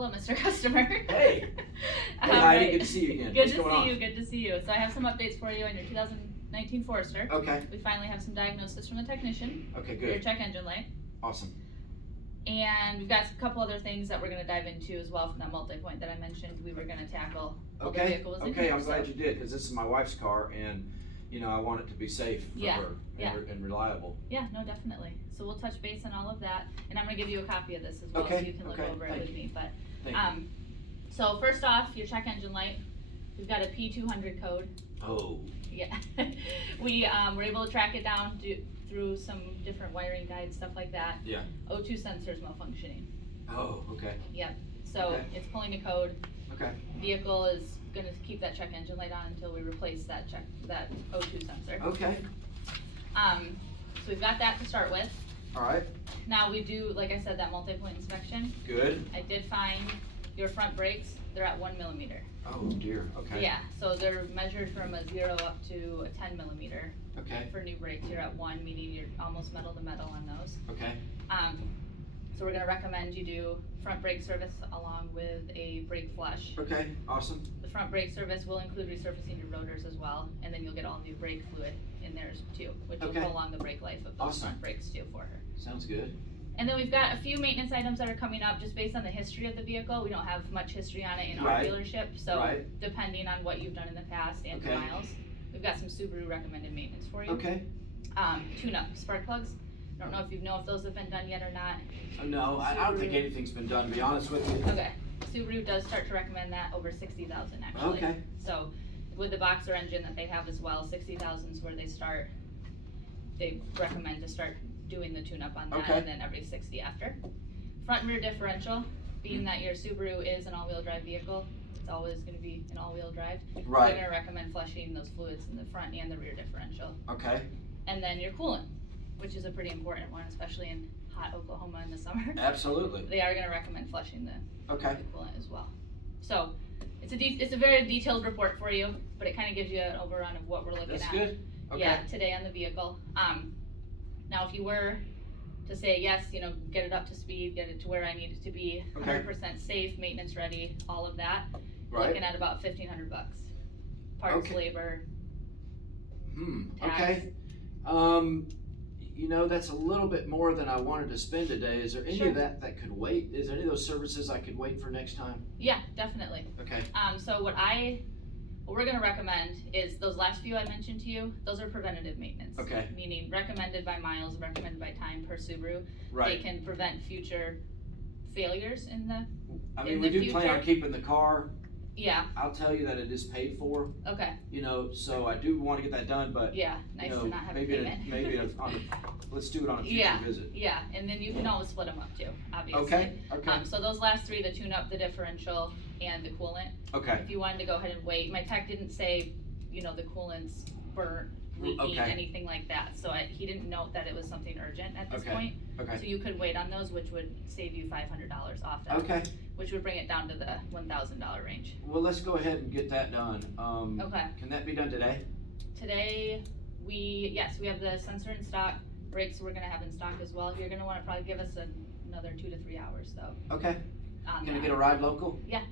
Hello, Mr. Customer. Hey. Hey, Heidi, good to see you again. Good What's to going see on? you. Good to see you. So I have some updates for you on your 2019 Forester. Okay. We finally have some diagnosis from the technician Okay, for your good. check engine light. Awesome. And we've got a couple other things that we're going to dive into as well from that multi-point that I mentioned we were going to tackle. All the Okay. vehicles in Okay, here, I'm glad so. you did because this is my wife's car and, you know, I want it to be safe for Yeah, her yeah. and reliable. Yeah, no, definitely. So we'll touch base on all of that, and I'm going to give you a copy of this as well, so Okay, you can look okay, over it thank with you. me. But Thank you. so first off, your check engine light, we've got a P200 code. Oh. Yeah, we were able to track it down through some different wiring guides, stuff like that. Yeah. O2 sensors malfunctioning. Oh, okay. Yep. So Okay. it's pulling a code. Okay. Vehicle is going to keep that check engine light on until we replace that O2 sensor. Okay. So we've got that to start with. All right. Now we do, like I said, that multi-point inspection. Good. I did find your front brakes, they're at 1 millimeter. Oh dear. Okay. Yeah, so they're measured from a 0 up to a 10 millimeter. Okay. For new brakes, you're at 1, meaning you're almost metal to metal on those. Okay. So we're gonna recommend you do front brake service along with a brake flush. Okay. Awesome. The front brake service will include resurfacing your rotors as well, and then you'll get all new brake fluid in there too, which will Okay. prolong the brake life of those Awesome. front brakes too for her. Sounds good. And then we've got a few maintenance items that are coming up just based on the history of the vehicle. We don't have much history on it in our Right. dealership, so Right. depending on what you've done in the past and the Okay. miles, we've got some Subaru recommended maintenance for you. Okay. Tune-up spark plugs. Don't know if you know if those have been done yet or not. No, I don't think anything's been done, to be honest with you. Okay, Subaru does start to recommend that over 60,000 actually. Okay. So with the boxer engine that they have as well, 60,000 is where they start. They recommend to start doing the tune-up on that, Okay. and then every 60 after. Front and rear differential, being that your Subaru is an all-wheel drive vehicle, it's always going to be an all-wheel drive. Right. We're going to recommend flushing those fluids in the front and the rear differential. Okay. And then your coolant, which is a pretty important one, especially in hot Oklahoma in the summer. Absolutely. They are going to recommend flushing the Okay. coolant as well. So it's a very detailed report for you, but it kind of gives you an overrun of what we're looking That's at. good. Okay. Yeah, today on the vehicle. Now if you were to say yes, you know, get it up to speed, get it to where I need it to be, Okay. 100% safe, maintenance ready, all of that, you're Right. looking at about $1,500. Parts, Okay. labor, tax. Okay. You know, that's a little bit more than I wanted to spend today. Is there any Sure. of that could wait? Is there any of those services I could wait for next time? Yeah, definitely. Okay. So what we're gonna recommend is those last few I mentioned to you, those are preventative maintenance. Okay. Meaning recommended by miles, recommended by time per Subaru. Right. They can prevent future failures in the, I in mean, we the do plan on future. keeping the car. yeah, I'll tell you that it is paid for, okay, you know, so I do want to get that done, but, yeah, you nice know, to not have a maybe, payment. let's do it on a future Yeah. visit. Yeah, and then you can always split them up too, obviously. Okay, okay, So those last three, the tune-up, the differential, and the coolant, okay, if you wanted to go ahead and wait, my tech didn't say, you know, the coolant's burnt, leaking, Okay. anything like that, so he didn't note that it was something urgent at this Okay. point. So okay, you could wait on those, which would save you $500 off that, okay. which would bring it down to the $1,000 range. Well, let's go ahead and get that done. Okay. Can that be done today? Today, we have the sensor in stock, brakes we're gonna have in stock as well. You're gonna wanna probably give us another 2 to 3 hours though. Okay. On Can I that. get a ride local? Yeah,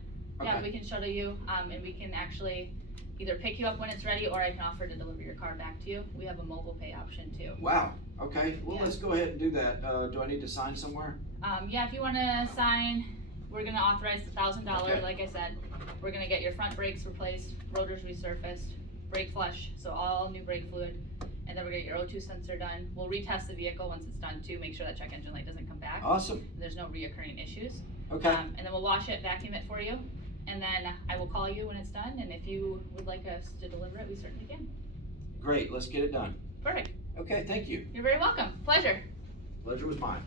Okay. we can shuttle you, and we can actually either pick you up when it's ready, or I can offer to deliver your car back to you. We have a mobile pay option too. Wow, okay, well, Yeah. let's go ahead and do that. Do I need to sign somewhere? If you wanna sign, we're gonna authorize the $1,000, Okay. like I said. We're gonna get your front brakes replaced, rotors resurfaced, brake flush, so all new brake fluid, and then we're gonna get your O2 sensor done. We'll retest the vehicle once it's done too, make sure that check engine light doesn't come back. Awesome, There's no reoccurring issues. okay, And then we'll wash it, vacuum it for you, and then I will call you when it's done, and if you would like us to deliver it, we certainly can. great, let's get it done. Perfect, Okay, thank you. you're very welcome, pleasure. Pleasure was mine.